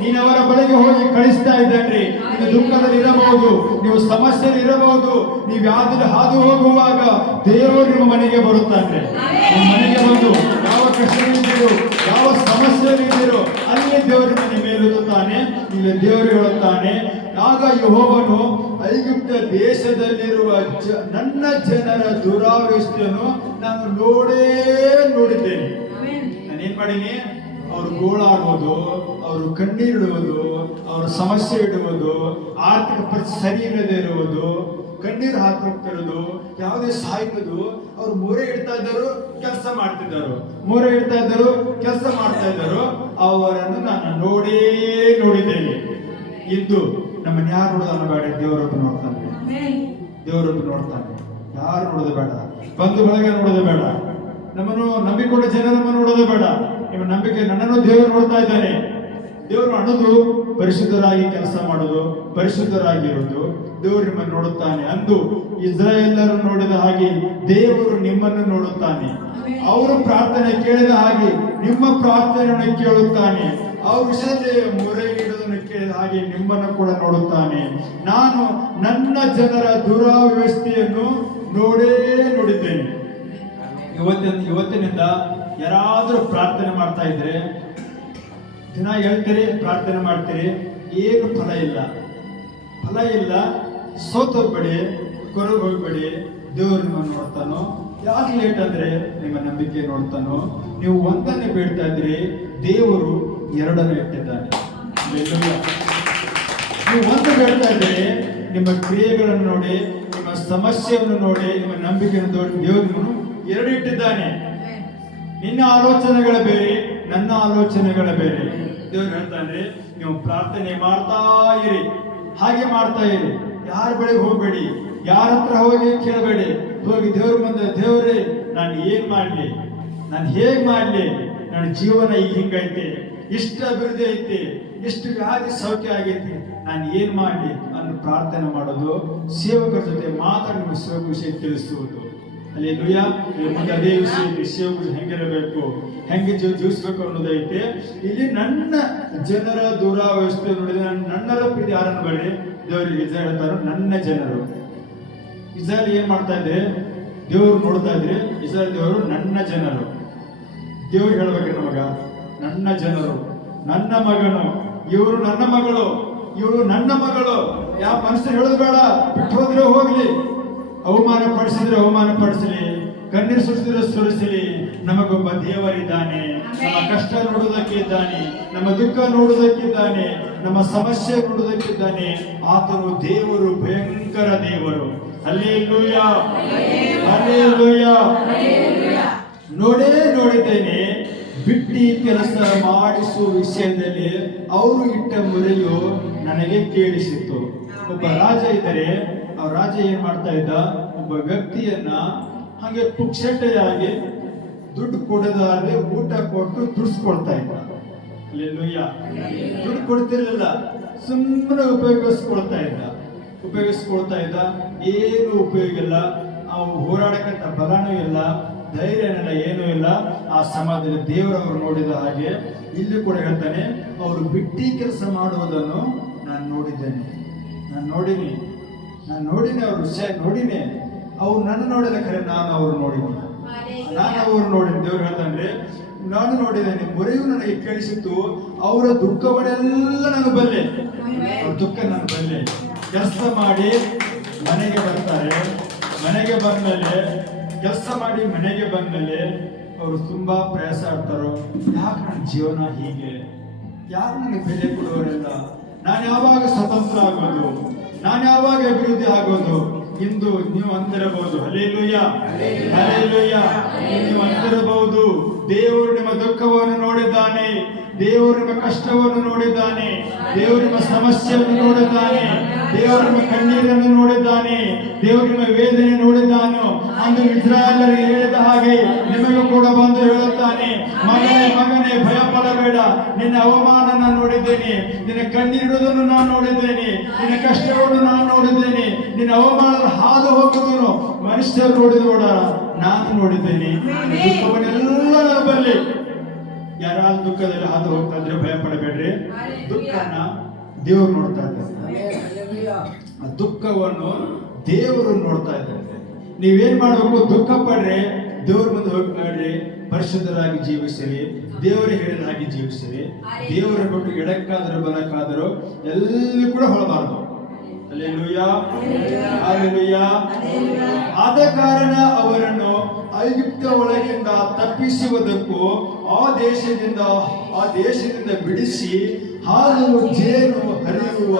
ನೀನವರ ಬಳಿಗೆ ಹೋಗಿ ಕಳಿಸ್ತಾ ಇದ್ದಾನ್ರಿ. ನೀವು ದುಃಖದಲ್ಲಿ ಇರಬಹುದು, ನೀವು ಸಮಸ್ಯೆಯಲ್ಲಿ ಇರಬಹುದು, ನೀವು ಯಾವ್ದು ಹಾದು ಹೋಗುವಾಗ ದೇವರು ನಿಮ್ಮ ಮನೆಗೆ ಬರುತ್ತಾನೆ. ನಿಮ್ಮ ಮನೆಗೆ ಬಂದು ಯಾವ ಕಷ್ಟವಿದ್ದೀರೋ, ಯಾವ ಸಮಸ್ಯೆಯಲ್ಲಿದ್ದೀರೋ ಅಲ್ಲಿ ದೇವರು ನಿಮ್ಮ ಮೇಲುತ್ತಾನೆ. ಇಲ್ಲಿ ದೇವರು ಹೇಳುತ್ತಾನೆ, ಆಗ ಯೆಹೋವನು ಐಗುಪ್ತ ದೇಶದಲ್ಲಿರುವ ನನ್ನ ಜನರ ದುರಾವಸ್ಥೆಯನ್ನು ನಾನು ನೋಡಿದ್ದೇನೆ. ನಾನೇನ್ ಮಾಡೀನಿ? ಅವರು ಗೋಳಾಡುವುದು, ಅವರು ಕಣ್ಣೀರಿಡುವುದು, ಅವರ ಸಮಸ್ಯೆ ಇಡುವುದು, ಆರ್ಥಿಕ ಪರಿಸ್ಥಿತಿ ಸರಿ ಇಲ್ಲದೆ ಇರುವುದು, ಕಣ್ಣೀರು ಹಾಕುತ್ತಿರುವುದು, ಯಾವುದೇ ಸಾಯುವುದು, ಅವ್ರು ಮೊರೆ ಇಡ್ತಾ ಇದ್ದರು, ಕೆಲಸ ಮಾಡ್ತಿದ್ದರು, ಮೊರೆ ಇಡ್ತಾ ಇದ್ದರು, ಕೆಲಸ ಮಾಡ್ತಾ ಇದ್ದರು. ಅವರನ್ನು ನಾನು ನೋಡಿದ್ದೇನೆ. ಇಂದು ನಮ್ಮನ್ನ ಯಾರು ನೋಡೋದನ್ನ ಬೇಡ, ದೇವರೊಬ್ಬ ನೋಡ್ತಾನೆ. ದೇವರೊಬ್ಬ ನೋಡ್ತಾನೆ, ಯಾರು ನೋಡೋದು ಬೇಡ, ಬಂಧು ಬಳಗ ನೋಡೋದು ಬೇಡ, ನಮ್ಮನ್ನು ನಂಬಿಕೊಂಡ ಜನರನ್ನು ನೋಡೋದು ಬೇಡ. ನಿಮ್ಮ ನಂಬಿಕೆ ನನ್ನನ್ನು ದೇವರು ನೋಡ್ತಾ ಇದ್ದಾನೆ. ದೇವರು ಅನ್ನೋದು ಪರಿಶುದ್ಧರಾಗಿ ಕೆಲಸ ಮಾಡೋದು, ಪರಿಶುದ್ಧರಾಗಿರೋದು. ದೇವರು ನಿಮ್ಮನ್ನು ನೋಡುತ್ತಾನೆ. ಅಂದು ಇಸ್ರಾಯೇಲರು ನೋಡಿದ ಹಾಗೆ ದೇವರು ನಿಮ್ಮನ್ನು ನೋಡುತ್ತಾನೆ. ಅವರು ಪ್ರಾರ್ಥನೆ ಕೇಳಿದ ಹಾಗೆ ನಿಮ್ಮ ಪ್ರಾರ್ಥನೆಯನ್ನು ಕೇಳುತ್ತಾನೆ. ಅವ್ರ ವಿಷಯದಲ್ಲಿ ಮೊರೆ ಇಡುವುದನ್ನು ಕೇಳಿದ ಹಾಗೆ ನಿಮ್ಮನ್ನು ಕೂಡ ನೋಡುತ್ತಾನೆ. ನಾನು ನನ್ನ ಜನರ ದುರಾವ್ಯವಸ್ಥೆಯನ್ನು ನೋಡಿದ್ದೇನೆ. ಇವತ್ತಿನಿಂದ ಯಾರಾದ್ರೂ ಪ್ರಾರ್ಥನೆ ಮಾಡ್ತಾ ಇದ್ರೆ, ದಿನ ಹೇಳ್ತೀರಿ, ಪ್ರಾರ್ಥನೆ ಮಾಡ್ತೀರಿ, ಏನು ಫಲ ಇಲ್ಲ, ಸೋತೋಗ್ಬೇಡಿ, ಕೊರಗೆ ಹೋಗ್ಬೇಡಿ. ದೇವರು ನಿಮ್ಮನ್ನು ನೋಡ್ತಾನೋ. ಯಾಕೆ ಲೇಟ್ ಅಂದ್ರೆ ನಿಮ್ಮ ನಂಬಿಕೆ ನೋಡ್ತಾನೋ. ನೀವು ಒಂದನ್ನೇ ಬೇಡ್ತಾ ಇದ್ರಿ, ದೇವರು ಎರಡನ್ನು ಇಟ್ಟಿದ್ದಾನೆ. ನೀವು ಒಂದು ಬೇಡ್ತಾ ಇದ್ರೆ ನಿಮ್ಮ ಕ್ರಿಯೆಗಳನ್ನು ನೋಡಿ, ನಿಮ್ಮ ಸಮಸ್ಯೆಯನ್ನು ನೋಡಿ, ನಿಮ್ಮ ನಂಬಿಕೆಯನ್ನು ನೋಡಿ ದೇವರು ಎರಡು ಇಟ್ಟಿದ್ದಾನೆ. ನಿನ್ನ ಆಲೋಚನೆಗಳ ಬೇರೆ, ನನ್ನ ಆಲೋಚನೆಗಳ ಬೇರೆ. ದೇವರು ಹೇಳ್ತಾನೆ, ನೀವು ಪ್ರಾರ್ಥನೆ ಮಾಡ್ತಾ ಇರಿ, ಹಾಗೆ ಮಾಡ್ತಾ ಇರಿ. ಯಾರ ಬಳಿಗೆ ಹೋಗ್ಬೇಡಿ, ಯಾರ ಹತ್ರ ಹೋಗಿ ಕೇಳಬೇಡಿ. ಹೋಗಿ ದೇವ್ರ ಮುಂದೆ, ದೇವರೇ ನಾನು ಏನ್ ಮಾಡ್ಲಿ, ನಾನು ಹೇಗ್ ಮಾಡ್ಲಿ, ನನ್ನ ಜೀವನ ಈಗ ಹಿಂಗೈತೆ, ಇಷ್ಟು ಅಭಿವೃದ್ಧಿ ಐತಿ, ಇಷ್ಟು ವ್ಯಾಧಿ ಸೌಖ್ಯ ಆಗೈತಿ, ನಾನು ಏನ್ ಮಾಡ್ಲಿ ಅನ್ನು ಪ್ರಾರ್ಥನೆ ಮಾಡೋದು. ಸೇವಕರ ಜೊತೆ ಮಾತಾಡಿ ನಿಮ್ಮ ಸೇವಕ ವಿಷಯ ತಿಳಿಸುವುದು. ಅಲ್ಲೇಲೂಯಾ. ಮುಂದೆ ಅದೇ ವಿಷಯ ಸೇವಕರು ಹೆಂಗಿರಬೇಕು, ಹೆಂಗೆ ಜೀವಿಸ್ಬೇಕು ಅನ್ನೋದೈತೆ. ಇಲ್ಲಿ ನನ್ನ ಜನರ ದುರಾವಸ್ಥೆ ನೋಡಿದ್ರೆ ನನ್ನರ ಪ್ರೀತಿ ಯಾರನ್ನು ಬಳಿ ದೇವರಿಗೆ ಇಸ್ರಾಯೇಲ್ ಹೇಳ್ತಾರೋ, ನನ್ನ ಜನರು. ಇಸ್ರಾಯೇಲ್ ಏನ್ ಮಾಡ್ತಾ ಇದ್ರೆ, ದೇವರು ನೋಡ್ತಾ ಇದ್ರೆ, ಇಸ್ರಾಯೇಲ್ ದೇವರು ನನ್ನ ಜನರು. ದೇವರು ಹೇಳ್ಬೇಕ್ರಿ ನಮಗ, ನನ್ನ ಜನರು, ನನ್ನ ಮಗನು, ಇವರು ನನ್ನ ಮಗಳು, ಇವರು ನನ್ನ ಮಗಳು. ಯಾವ ಮನುಷ್ಯರು ಹೇಳೋದು ಬೇಡ, ಬಿಟ್ಟು ಹೋದ್ರೆ ಹೋಗ್ಲಿ, ಅವಮಾನ ಪಡಿಸಿದ್ರೆ ಅವಮಾನ ಪಡಿಸಲಿ, ಕಣ್ಣೀರು ಸುರಿಸಿದ್ರೆ ಸುರಿಸಲಿ. ನಮಗೊಬ್ಬ ದೇವರಿದ್ದಾನೆ, ನಮ್ಮ ಕಷ್ಟ ನೋಡುವುದಕ್ಕಿದ್ದಾನೆ, ನಮ್ಮ ದುಃಖ ನೋಡುವುದಕ್ಕಿದ್ದಾನೆ, ನಮ್ಮ ಸಮಸ್ಯೆ ನೋಡುವುದಕ್ಕಿದ್ದಾನೆ. ಆತನು ದೇವರು, ಭಯಂಕರ ದೇವರು. Hallelujah, hallelujah. ನೋಡಿದ್ದೇನೆ, ಬಿಟ್ಟಿ ಕೆಲಸ ಮಾಡಿಸುವ ವಿಷಯದಲ್ಲಿ ಅವರು ಇಟ್ಟ ಮೊರೆಯು ನನಗೆ ಕೇಳಿಸಿತು. ಒಬ್ಬ ರಾಜ ಇದ್ದರೆ, ಆ ರಾಜ ಏನ್ ಮಾಡ್ತಾ ಇದ್ದ, ಒಬ್ಬ ವ್ಯಕ್ತಿಯನ್ನ ಹಾಗೆ ಪುಕ್ಷಟೆಯಾಗಿ ದುಡ್ಡು ಕೊಡದಾದ್ರೆ ಊಟ ಕೊಟ್ಟು ದುಡಿಸ್ಕೊಳ್ತಾ ಇದ್ದ. ಅಲ್ಲೆಲ್ಲೂಯ್ಯ. ದುಡ್ಡು ಕೊಡ್ತಿರ್ಲಿಲ್ಲ, ಸುಮ್ಮನೆ ಉಪಯೋಗಿಸ್ಕೊಳ್ತಾ ಇದ್ದ. ಏನು ಉಪಯೋಗ ಇಲ್ಲ, ಅವು ಹೋರಾಡಕ್ಕಂತ ಬಲನೂ ಇಲ್ಲ, ಧೈರ್ಯನಿಲ್ಲ, ಏನೂ ಇಲ್ಲ. ಆ ಸಮಾಜದಲ್ಲಿ ದೇವರವರು ನೋಡಿದ ಹಾಗೆ ಇಲ್ಲಿ ಕೂಡ ಹೇಳ್ತಾನೆ, ಅವರು ಬಿಟ್ಟಿ ಕೆಲಸ ಮಾಡುವುದನ್ನು ನಾನು ನೋಡಿದ್ದೇನೆ. ನಾನು ನೋಡಿನಿ ಅವ್ರ ವಿಷಯ ನೋಡಿನಿ. ಅವ್ರು ನನ್ನ ನೋಡಿದ ಖರೆ, ನಾನು ಅವ್ರು ನೋಡಿನಿ. ದೇವ್ರು ಹೇಳ್ತಾನೆ, ನಾನು ನೋಡಿದ್ದೇನೆ, ಮೊರೆಯು ನನಗೆ ಕೇಳಿಸಿತ್ತು, ಅವರ ದುಃಖವನ್ನೆಲ್ಲ ನಾನು ಬಲ್ಲೆ. ಅವ್ರ ದುಃಖ ನಾನು ಬಲ್ಲೆ. ಕೆಲಸ ಮಾಡಿ ಮನೆಗೆ ಬರ್ತಾರೆ. ಮನೆಗೆ ಬಂದ್ಮೇಲೆ ಅವರು ತುಂಬಾ ಪ್ರಯಾಸ ಆಡ್ತಾರೋ, ಯಾಕೆ ನನ್ನ ಜೀವನ ಹೀಗೆ, ಯಾರು ನನಗೆ ಬೆಲೆ ಕೊಡುವವರೆಲ್ಲ, ನಾನು ಯಾವಾಗ ಸ್ವತಂತ್ರ ಆಗೋದು, ನಾನು ಯಾವಾಗ ಅಭಿವೃದ್ಧಿ ಆಗೋದು. ಇಂದು ನೀವು ಅಂತಿರಬಹುದು, ಹಲ್ಲೆಲೂಯಾ, ಹಲ್ಲೆಲೂಯಾ. ನೀವು ಅಂತಿರಬಹುದು, ದೇವರು ನಿಮ್ಮ ದುಃಖವನ್ನು ನೋಡಿದ್ದಾನೆ, ದೇವರು ನಿಮ್ಮ ಕಷ್ಟವನ್ನು ನೋಡಿದ್ದಾನೆ, ದೇವರು ನಿಮ್ಮ ಸಮಸ್ಯೆಯನ್ನು ನೋಡಿದ್ದಾನೆ, ದೇವರು ನಿಮ್ಮ ಕಣ್ಣೀರನ್ನು ನೋಡಿದ್ದಾನೆ, ದೇವರು ನಿಮ್ಮ ವೇದನೆ ನೋಡಿದ್ದಾನೆ. ಅಂದು ಇಸ್ರಾಯೇಲರಿಗೆ ಹೇಳಿದ ಹಾಗೆ ನಿಮಗೂ ಕೂಡ ಬಂದು ಹೇಳುತ್ತಾನೆ, ಮಗನೇ ಭಯ ಪಡಬೇಡ, ನಿನ್ನ ಅವಮಾನ ನಾನು ನೋಡಿದ್ದೇನೆ, ನಿನ್ನ ಕಣ್ಣೀರುವುದನ್ನು ನಾನು ನೋಡಿದ್ದೇನೆ, ನಿನ್ನ ಕಷ್ಟವನ್ನು ನಾನು ನೋಡಿದ್ದೇನೆ, ನಿನ್ನ ಅವಮಾನ ಹಾದು ಹೋಗುವುದನ್ನು ಮನುಷ್ಯರು ನೋಡಿದೋಡ ನಾನು ನೋಡಿದ್ದೇನೆ. ದುಃಖವನ್ನೆಲ್ಲ ಬರಲಿ. ಯಾರಾದ್ರೂ ದುಃಖದಲ್ಲಿ ಹಾದು ಹೋಗ್ತಾ ಇದ್ರೆ ಭಯ ಪಡಬೇಡ್ರಿ. ದುಃಖನ ದೇವರು ನೋಡ್ತಾ ಇದ್ದಾರೆ, ಆ ದುಃಖವನ್ನು ದೇವರು ನೋಡ್ತಾ ಇದ್ದಾರೆ. ನೀವೇನ್ ಮಾಡ್ಬೇಕು, ದುಃಖ ಪಡ್ರಿ, ದೇವ್ರ ಮುಂದೆ ಹೋಗಿ ಮಾಡ್ರಿ, ಪರಿಶುದ್ಧರಾಗಿ ಜೀವಿಸಿರಿ, ದೇವರು ಹೇಳಿದ ಹಾಗೆ ಜೀವಿಸಿರಿ. ದೇವರ ಕೊಟ್ಟು ಎಡಕ್ಕಾದರೂ ಬಲಕ್ಕಾದರೂ ಎಲ್ಲಿ ಕೂಡ ಹೊಳಬಾರದು. Hallelujah, hallelujah. ಆದ ಕಾರಣ ಅವರನ್ನು ಐಗುಪ್ತ ಒಳಗಿಂದ ತಪ್ಪಿಸುವುದಕ್ಕೂ ಆ ದೇಶದಿಂದ ಬಿಡಿಸಿ ಹಾಲು ಜೇನು ಹರಿಯುವ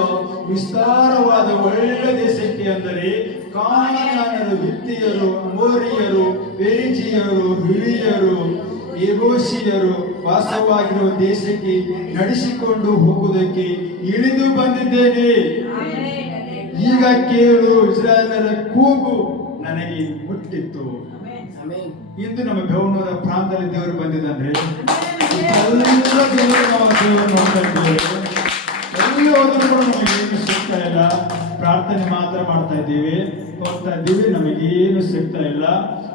ವಿಸ್ತಾರವಾದ ಒಳ್ಳೆಯ ದೇಶಕ್ಕೆ, ಅಂದರೆ ಕಾನಾನ್ಯರು, ಹಿತ್ತಿಯರು, ಅಮೋರಿಯರು, ಪೆರಿಜಿಯರು, ಹಿವಿಯರು, ಯೆಬೂಸಿಯರು ವಾಸವಾಗಿರುವ ದೇಶಕ್ಕೆ ನಡೆಸಿಕೊಂಡು ಹೋಗುವುದಕ್ಕೆ ಇಳಿದು ಬಂದಿದ್ದೇನೆ. ಈಗ ಕೇಳು, ಇಸ್ರಾಯೇಲರ ಕೂಗು ನನಗೆ ಮುಟ್ಟಿತ್ತು. ಇಂದು ನಮ್ಮ ಬೆವನೂರ ಪ್ರಾಂತದಲ್ಲಿ ದೇವರು ಬಂದಿದ್ದಾನೆ. ಎಲ್ಲ ದೇವರು ನೋಡ್ತಾ ಇದ್ದೇವೆ. ಎಲ್ಲಿ ಹೋದರೂ ಕೂಡ ನಮಗೇನು ಸಿಗ್ತಾ ಇಲ್ಲ. ಪ್ರಾರ್ಥನೆ ಮಾತ್ರ ಮಾಡ್ತಾ ಇದ್ದೀವಿ, ಹೋಗ್ತಾ ಇದ್ದೀವಿ, ನಮಗೇನು ಸಿಗ್ತಾ ಇಲ್ಲ.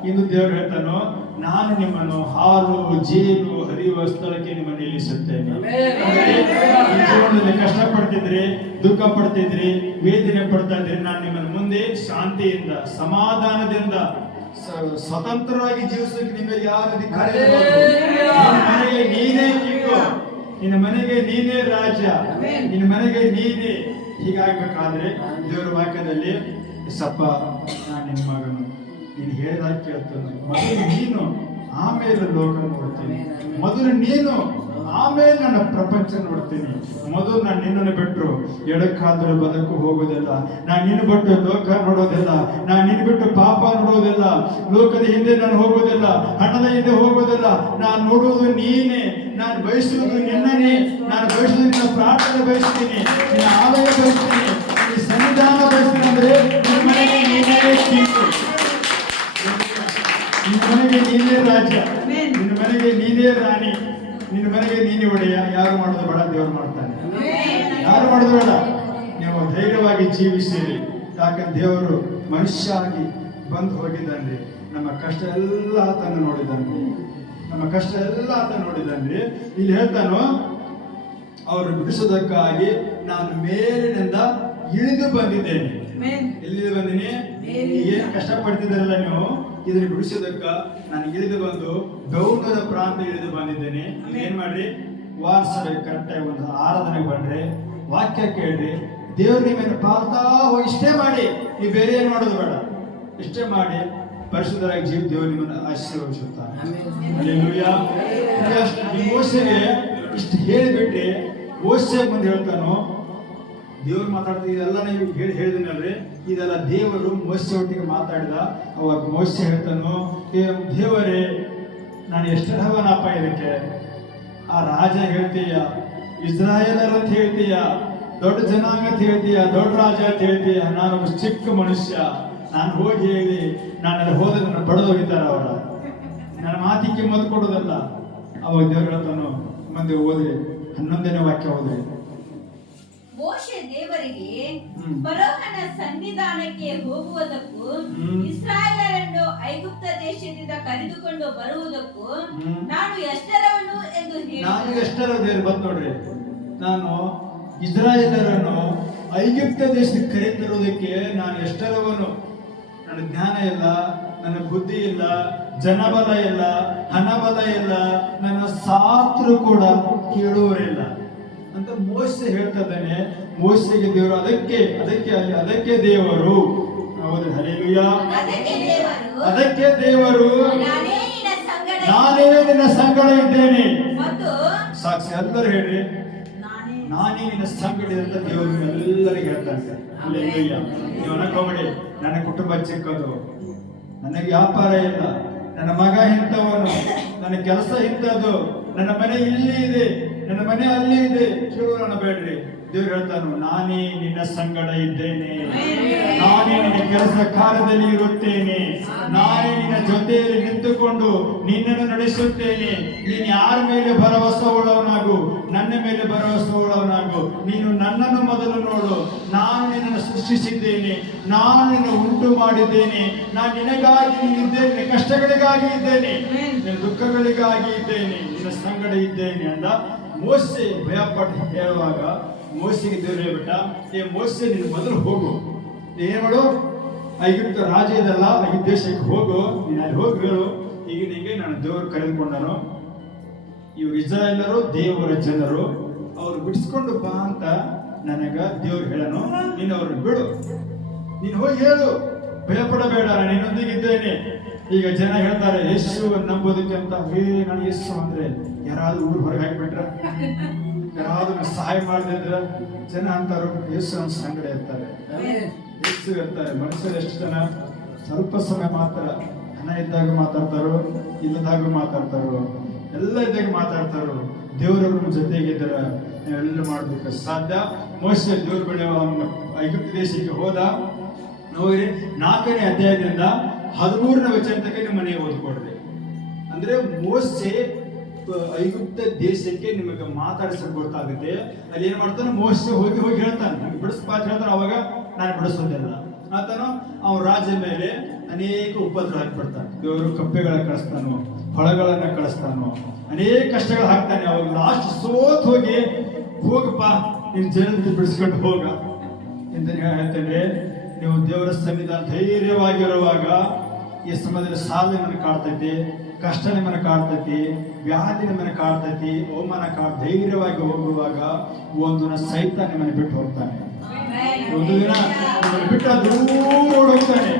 ಇಂದು ದೇವರು ಹೇಳ್ತಾನೋ, ನಾನು ನಿಮ್ಮನ್ನು ಹಾಲು ಜೇನು ಹರಿಯುವ ಸ್ಥಳಕ್ಕೆ ನಿಮ್ಮನ್ನು ನಿಲ್ಲಿಸುತ್ತೇನೆ. ಈ ಜೀವನದಲ್ಲಿ ಕಷ್ಟಪಡ್ತಿದ್ರಿ, ದುಃಖ ಪಡ್ತಿದ್ರಿ, ವೇದನೆ ಪಡ್ತಾ ಇದ್ರಿ, ನಾನು ನಿಮ್ಮನ್ನು ಮುಂದೆ ಶಾಂತಿಯಿಂದ, ಸಮಾಧಾನದಿಂದ, ಸ್ವತಂತ್ರವಾಗಿ ಜೀವಿಸಲಿಕ್ಕೆ ನಿಮಗೆ ಯಾರು ಅಧಿಕಾರ ಇಲ್ಲ. ಮನೆಗೆ ನೀನೇ ಕಿಂಗು, ನಿನ್ನ ಮನೆಗೆ ನೀನೇ ರಾಜ, ನಿನ್ನ ಮನೆಗೆ ನೀನೇ. ಹೀಗಾಗಬೇಕಾದ್ರೆ ದೇವರ ವಾಕ್ಯದಲ್ಲಿ, ಸಪ್ಪ ನಾನು ನಿನ್ನ ಮಗನು, ನೀನು ಹೇಳಿದಾಗ ಕೇಳ್ತಾನೆ. ಮೊದಲು ನೀನು, ಆಮೇಲೆ ಲೋಕ ನೋಡ್ತೀನಿ. ಮೊದಲು ನೀನು, ಆಮೇಲೆ ನನ್ನ ಪ್ರಪಂಚ ನೋಡ್ತೀನಿ. ಮೊದಲು ನಾನು ನಿನ್ನನ್ನು ಬಿಟ್ಟು ಎಡಕ್ಕಾದರೂ ಬದಕು ಹೋಗೋದಿಲ್ಲ. ನಾನು ನಿನ್ನ ಬಿಟ್ಟು ಲೋಕ ನೋಡೋದಿಲ್ಲ. ನಾನು ನಿನ್ನ ಬಿಟ್ಟು ಪಾಪ ನೋಡೋದಿಲ್ಲ. ಲೋಕದ ಹಿಂದೆ ನಾನು ಹೋಗೋದಿಲ್ಲ, ಹಣದ ಹಿಂದೆ ಹೋಗೋದಿಲ್ಲ. ನಾನು ನೋಡುವುದು ನೀನೇ, ನಾನು ಬಯಸುವುದು ನಿನ್ನನೇ. ನಾನು ಬಯಸುವುದು ನಿನ್ನ ಪ್ರಾರ್ಥನೆ ಬಯಸ್ತೀನಿ, ನಿನ್ನ ಆಲಯ ಬಯಸ್ತೀನಿ, ನಿನ್ನ ಸನ್ನಿಧಾನ ಬಯಸ್ತೀನಿ. ಅಂದ್ರೆ ನಿನ್ನ ಮನೆಗೆ ನೀನೇ ಕಿಂಗು, ನಿನ್ನ ಮನೆಗೆ ನೀನೇ ರಾಜ, ನಿನ್ನ ಮನೆಗೆ ನೀನೇ ರಾಣಿ, ನಿನ್ನ ಮನೆಗೆ ನೀನೇ ಒಡೆಯ. ಯಾರು ಮಾಡೋದು ಬೇಡ, ದೇವರು ಮಾಡ್ತಾನೆ. ಯಾರು ಮಾಡೋದು ಬೇಡ, ನೀವು ಧೈರ್ಯವಾಗಿ ಜೀವಿಸಿರಿ. ಯಾಕಂದ್ರೆ ದೇವರು ಮನುಷ್ಯ ಆಗಿ ಬಂದು ಹೋಗಿದ್ದಾನೆ. ನಮ್ಮ ಕಷ್ಟ ಎಲ್ಲ ಆತನ ನೋಡಿದ್ದಾನೆ, ನಮ್ಮ ಕಷ್ಟ ಎಲ್ಲ ಆತನ ನೋಡಿದ್ದಾನೆ. ಇಲ್ಲಿ ಹೇಳ್ತಾನೋ, ಅವರು ಬಿಡಿಸೋದಕ್ಕಾಗಿ ನಾನು ಮೇಲಿನಿಂದ ಇಳಿದು ಬಂದಿದ್ದೇನೆ. ಎಲ್ಲಿಂದ ಬಂದಿನಿ? ಏನ್ ಕಷ್ಟಪಡ್ತಿದ್ದಾರಲ್ಲ ನೀವು, ಇದನ್ನು ಬಿಡಿಸೋದಕ್ಕ ನಾನು ಇಳಿದು ಬಂದು ಬೆವನೂರ ಪ್ರಾಂತ ಇಳಿದು ಬಂದಿದ್ದೇನೆ. ಏನ್ ಮಾಡ್ರಿ, ವಾರಸಭೆ ಕರೆಕ್ಟಾಗಿ ಒಂದು ಆರಾಧನೆಗೆ ಬಂದ್ರೆ, ವಾಕ್ಯ ಕೇಳ್ರಿ, ದೇವ್ರ ನಿಮ್ಮನ್ನು ಪಾಲ್ತಾ ಹೋಗಿ ಇಷ್ಟೇ ಮಾಡಿ, ನೀವು ಬೇರೆ ಏನ್ ಮಾಡೋದು ಬೇಡ, ಇಷ್ಟೇ ಮಾಡಿ ಪರಿಶುದ್ಧರಾಗಿ ಜೀವ ದೇವರು ನಿಮ್ಮನ್ನು ಆಶೀರ್ವದಿಸುತ್ತಾರೆ. ಹಲ್ಲೆಲೂಯಾ. ಈ ಮೋಸೆಗೆ ಇಷ್ಟು ಹೇಳಿಬಿಟ್ರೆ ಮೋಸೆ ಮುಂದೆ ಹೇಳ್ತಾನೋ, ದೇವರು ಮಾತಾಡ್ತಾ ಇದೆಲ್ಲ ನೀವು ಹೇಳಿದನಲ್ರಿ, ಇದೆಲ್ಲ ದೇವರು ಮೋಸೆ ಒಟ್ಟಿಗೆ ಮಾತಾಡಿದ. ಅವಾಗ ಮೋಸೆ ಹೇಳ್ತಾನೋ, ದೇವರೇ ನಾನು ಎಷ್ಟರವನಪ್ಪ ಇದಕ್ಕೆ. ಆ ರಾಜ ಹೇಳ್ತೀಯ, ಇಸ್ರಾಯೇಲರು ಅಂತ ಹೇಳ್ತೀಯ, ದೊಡ್ಡ ಜನಾಂಗ ಅಂತ ಹೇಳ್ತೀಯ, ದೊಡ್ಡ ರಾಜ ಅಂತ ಹೇಳ್ತೀಯ. ನಾನೊಬ್ಬ ಚಿಕ್ಕ ಮನುಷ್ಯ, ನಾನು ಹೋಗಿ ಹೇಳಿ ನಾನು ಅಲ್ಲಿ ಹೋದ ನನ್ನ ಬಡದು ಹೋಗಿದ್ದಾರೆ ಅವರ, ನನ್ನ ಮಾತಿಗೆ ಕಿಮ್ಮತ್ತು ಕೊಡೋದಲ್ಲ. ಅವಾಗ ದೇವರು ಹೇಳ್ತಾನೋ, ಮುಂದೆ ಓದ್ರಿ, 11ನೇ ವಾಕ್ಯ ಓದ್ರಿ. ಮೋಶೆ ದೇವರಿಗೆ, ಫರೋಹನ ಸನ್ನಿಧಾನಕ್ಕೆ ಹೋಗುವುದಕ್ಕೂ ಇಸ್ರಾಯೇಲರನ್ನು ಐಗುಪ್ತ ದೇಶದಿಂದ ಕರೆದುಕೊಂಡು ಬರುವುದಕ್ಕೂ ನಾನು ಎಷ್ಟರವನು ಎಂದು ಹೇಳಿ. ನಾನು ಎಷ್ಟರವನು ಬಂತು ನೋಡ್ರಿ, ನಾನು ಇಸ್ರಾಯೇಲರನ್ನು ಐಗುಪ್ತ ದೇಶಕ್ಕೆ ಕರೆತರುವುದಕ್ಕೆ ನಾನು ಎಷ್ಟರವನು. ನನ್ನ ಜ್ಞಾನ ಇಲ್ಲ, ನನ್ನ ಬುದ್ಧಿ ಇಲ್ಲ, ಜನಬಲ ಇಲ್ಲ, ಹಣಬಲ ಇಲ್ಲ, ನನ್ನ ಸಾತ್ರು ಕೂಡ ಕೇಳುವರಿಲ್ಲ ಅಂತ ಮೋಸೆ ಹೇಳ್ತಾ ಇದ್ದಾನೆ. ಮೋಸೆಗೆ ದೇವರು ಅದಕ್ಕೆ ದೇವರು. ಹೌದು, ಹಲ್ಲೆಲೂಯಾ. ಅದಕ್ಕೆ ದೇವರು, ನಾನೇ ನಿನ್ನ ಸಂಗಡ ಇದ್ದೇನೆ. ಸಾಕ್ಷಿ ಎಲ್ಲರೂ ಹೇಳ್ರಿ, ನಾನೇ ನಿನ್ನ ಸಂಗಡ ಅಂತ ದೇವರು ಎಲ್ಲರಿಗೆ ಹೇಳ್ತಾನೆ. ಹಲ್ಲೆಲೂಯಾ. ನೀವು ಅನ್ಕೊಂಬಿಡಿ, ನನ್ನ ಕುಟುಂಬ ಚಿಕ್ಕದು, ನನಗೆ ವ್ಯಾಪಾರ ಇಲ್ಲ, ನನ್ನ ಮಗ ಇಂಥವನು, ನನ್ನ ಕೆಲಸ ಇಂಥದ್ದು, ನನ್ನ ಮನೆ ಇಲ್ಲಿ ಇದೆ, ನನ್ನ ಮನೆ ಅಲ್ಲಿ ಇದೆ, ಕೇಳೋಣ ಬೇಡ್ರಿ. ದೇವ್ರು ಹೇಳ್ತಾನು, ನಾನೇ ನಿನ್ನ ಸಂಗಡ ಇದ್ದೇನೆ, ನಾನೇ ನಿನ್ನ ಕೆಲಸ ಕಾರ್ಯದಲ್ಲಿ ಇರುತ್ತೇನೆ, ನಾನೇ ನಿನ್ನ ಜೊತೆಯಲ್ಲಿ ನಿಂತುಕೊಂಡು ನಿನ್ನನ್ನು ನಡೆಸುತ್ತೇನೆ. ನೀನು ಯಾರ ಮೇಲೆ ಭರವಸೆ ಉಳ್ಳವನಾಗು, ನನ್ನ ಮೇಲೆ ಭರವಸೆ ಉಳ್ಳವನಾಗು. ನೀನು ನನ್ನನ್ನು ಮೊದಲು ನೋಡು. ನಾನು ನಿನ್ನನ್ನು ಸೃಷ್ಟಿಸಿದ್ದೇನೆ, ನಾನು ನಿನ್ನ ಉಂಟು ಮಾಡಿದ್ದೇನೆ. ನಾನು ನಿನಗಾಗಿ ಇದ್ದೇನೆ, ನಿನ್ನ ಕಷ್ಟಗಳಿಗಾಗಿ ಇದ್ದೇನೆ, ನಿನ್ನ ದುಃಖಗಳಿಗಾಗಿ ಇದ್ದೇನೆ, ನಿನ್ನ ಸಂಗಡ ಇದ್ದೇನೆ ಅಂದ. ಮೋಸೆ ಭಯಪಟ್ಟು ಹೇಳುವಾಗ ಮೋಸೆಗೆ ದೇವರು ಹೇಳ್ಬಿಟ್ಟ, ಮೋಸೆ ನೀನು ಮೊದಲು ಹೋಗು, ಏನ್ ಮಾಡು, ಐಗುಪ್ತ ರಾಜ ಇದಲ್ಲ, ಈ ದೇಶಕ್ಕೆ ಹೋಗು, ನೀನು ಅಲ್ಲಿ ಹೋಗಿ ಹೇಳು, ಈಗಿನಿಗೆ ನಾನು ದೇವರು ಕರೆದುಕೊಂಡನು, ಇವರು ಇಸ್ರಾಯೇಲರು ದೇವರ ಜನರು, ಅವ್ರು ಬಿಡಿಸ್ಕೊಂಡು ಬಾ ಅಂತ ನನಗ ದೇವ್ರು ಹೇಳನು. ನೀನು ಅವ್ರನ್ನ ಬಿಡು, ನೀನು ಹೋಗಿ ಹೇಳು, ಭಯಪಡಬೇಡ, ನಿನ್ನೊಂದಿಗಿದ್ದೇನೆ. ಈಗ ಜನ ಹೇಳ್ತಾರೆ ಯೇಸು ನಂಬೋದಕ್ಕೆ ಅಂತ. ನಾನು ಯೇಸು ಅಂದ್ರೆ ಯಾರಾದ್ರೂ ಊರು ಹೊರಗೆ ಹಾಕಿಬಿಟ್ರ, ಯಾರಾದ್ರೂ ಸಹಾಯ ಮಾಡದಿದ್ರ ಜನ ಅಂತಾರು ಯೇಸು ನಮ್ಮ ಸಂಗಡ ಇರ್ತಾರೆ, ಯೇಸು ಇರ್ತಾರೆ. ಮನುಷ್ಯರು ಎಷ್ಟು ಜನ ಸ್ವಲ್ಪ ಸಮಯ ಮಾತ್ರ, ಹಣ ಇದ್ದಾಗ ಮಾತಾಡ್ತಾರೋ, ಇಲ್ಲದಾಗ ಮಾತಾಡ್ತಾರೋ, ಎಲ್ಲ ಇದ್ದಾಗ ಮಾತಾಡ್ತಾರೋ. ದೇವರವ್ರ ನಮ್ಮ ಜೊತೆಗಿದ್ದರ ನಾವೆಲ್ಲ ಮಾಡ್ಬೇಕು ಸಾಧ್ಯ. ಮೋಶೆ ದೇವ್ರ ಬಳಿ ಐಗುಪ್ತ ದೇಶಕ್ಕೆ ಹೋದ. ನೋಡಿ 4ನೇ ಅಧ್ಯಾಯದಿಂದ 13ನೇ ವಚನ ತನಕ ನಿಮ್ಮ ಮನೆಗೆ ಓದ್ಕೊಡ್ರಿ. ಅಂದ್ರೆ ಮೋಶೆ ಐಗುಪ್ತ ದೇಶಕ್ಕೆ ನಿಮಗೆ ಮಾತಾಡಿಸಕ್ ಗೊತ್ತಾಗುತ್ತೆ. ಅಲ್ಲಿ ಏನ್ ಮಾಡ್ತಾನೆ, ಮೋಶೆ ಹೋಗಿ ಹೋಗಿ ಹೇಳ್ತಾನೆ, ನಮ್ಗೆ ಬಿಡಿಸ್ಬಾ ಅಂತ ಹೇಳ್ತಾನೆ. ಅವಾಗ ನಾನು ಬಿಡಿಸೋದಿಲ್ಲ ಆತನು. ಅವನ ರಾಜ ಮೇಲೆ ಅನೇಕ ಉಪದ್ರ ಹಾಕ್ಬಿಡ್ತಾನೆ. ದೇವರು ಕಪ್ಪೆಗಳ ಕಳಿಸ್ತಾನೋ, ಹೊಳಗಳನ್ನ ಕಳಿಸ್ತಾನೋ, ಅನೇಕ ಕಷ್ಟಗಳು ಹಾಕ್ತಾನೆ. ಅವಾಗ ಲಾಸ್ಟ್ ಸೋತ್ ಹೋಗಿ ಹೋಗಪ್ಪ ನಿನ್ ಜನರಿಗೆ ಬಿಡಿಸ್ಕೊಂಡು ಹೋಗ ಅಂತ ಹೇಳ್ತೇನೆ. ನೀವು ದೇವರ ಸನ್ನಿಧಾನ ಧೈರ್ಯವಾಗಿರುವಾಗ ಈ ಸಮಯದಲ್ಲಿ ಸಾಲ ನಿಮ್ಮನ್ನು ಕಾಡ್ತೈತಿ, ಕಷ್ಟ ನಿಮ್ಮನ್ನು ಕಾಡ್ತೈತಿ, ವ್ಯಾಧಿ ನಿಮ್ಮನ್ನು ಕಾಡ್ತೈತಿ, ಅವಮಾನ ಧೈರ್ಯವಾಗಿ ಹೋಗುವಾಗ ಒಂದು ದಿನ ಸಹಿತ ನಿಮ್ಮನ್ನು ಬಿಟ್ಟು ಹೋಗ್ತಾನೆ. ಒಂದು ದಿನ ನಿಮ್ಮನ್ನು ಬಿಟ್ಟು ದೂರ ಹೋಗ್ತಾನೆ.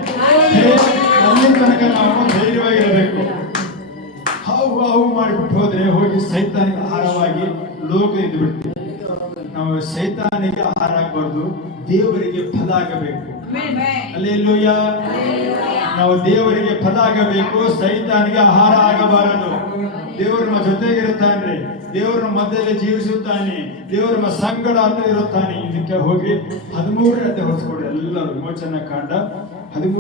ಅಲ್ಲಿ ತನಕ ನಾವು ಧೈರ್ಯವಾಗಿರಬೇಕು. ಹಾವು ಮಾಡಿಬಿಟ್ಟು ಹೋದ್ರೆ ಹೋಗಿ ಸೈತಾನಿಗೆ ಆಹಾರವಾಗಿ ಲೋಕ ಇದ್ದು ಬಿಡ್ತೀವಿ. ನಾವು ಸೈತಾನಿಗೆ ಆಹಾರ ಆಗಬಾರ್ದು, ದೇವರಿಗೆ ಫಲ ಆಗಬೇಕು. ಹಲ್ಲೆಲೂಯ. ನಾವು ದೇವರಿಗೆ ಫಲ ಆಗಬೇಕು, ಸೈತಾನಿಗೆ ಆಹಾರ ಆಗಬಾರದು. ದೇವರು ನಮ್ಮ ಜೊತೆಗಿರುತ್ತಾನೆ, ದೇವರು ನಮ್ಮ ಮಧ್ಯದಲ್ಲಿ ಜೀವಿಸುತ್ತಾನೆ, ದೇವರು ನಮ್ಮ ಸಂಗಡ ಅಂತ ಇರುತ್ತಾನೆ. ಇದಕ್ಕೆ ಹೋಗಿ 13ನೇ ಅಧ್ಯಾಯ ಹೊರಿಸ್ಕೊಡಿ ಎಲ್ಲರೂ. ವಿಮೋಚನಾ ಕಾಂಡ 13